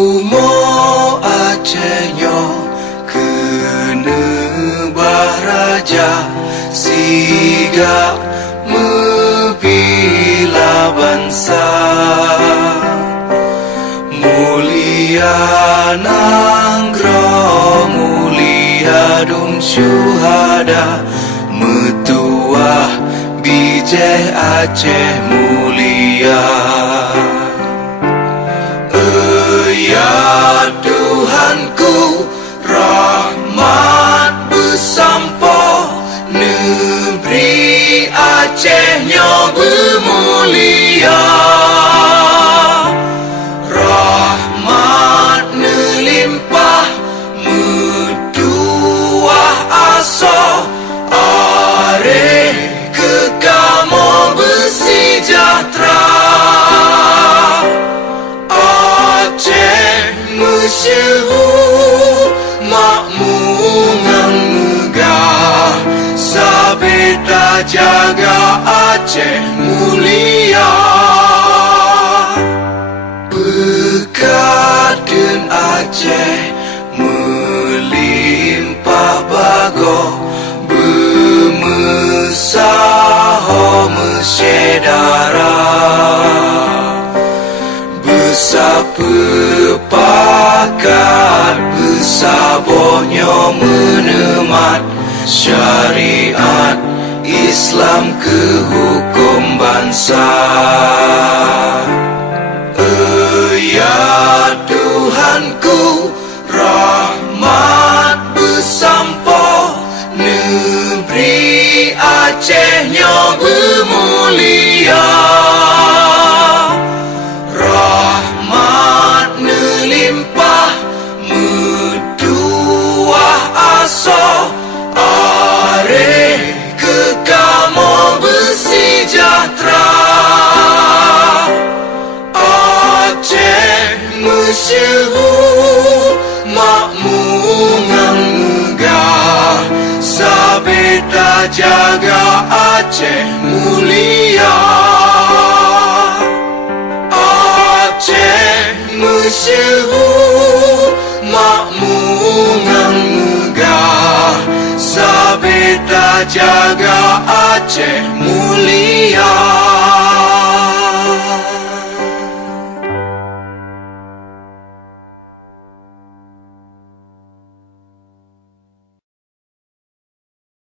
Umo Acehnya kena baraja siga membela bangsa. Mulia nangro mulia dum syuhada metuah bijih Aceh mulia. Ya Tuhanku, rahmat bersampo, negeri Acehnya bermulia. Rahmat melimpah, metuah aso, are kekamo bersejahtera. Masyhur makmungan megah, sabeta jaga Aceh mulia. Berkat dan Aceh melimpah bago, bermesaho mesyedara. Bersepakat bersabohnya menemat syariat Islam ke hukum bangsa. Ya Tuhanku, rahmat bersampo, negeri Acehnya bermulia. Masyhur makmungan megah, sabeta jaga Aceh mulia. Aceh masyhur makmungan megah, sabeta jaga Aceh mulia.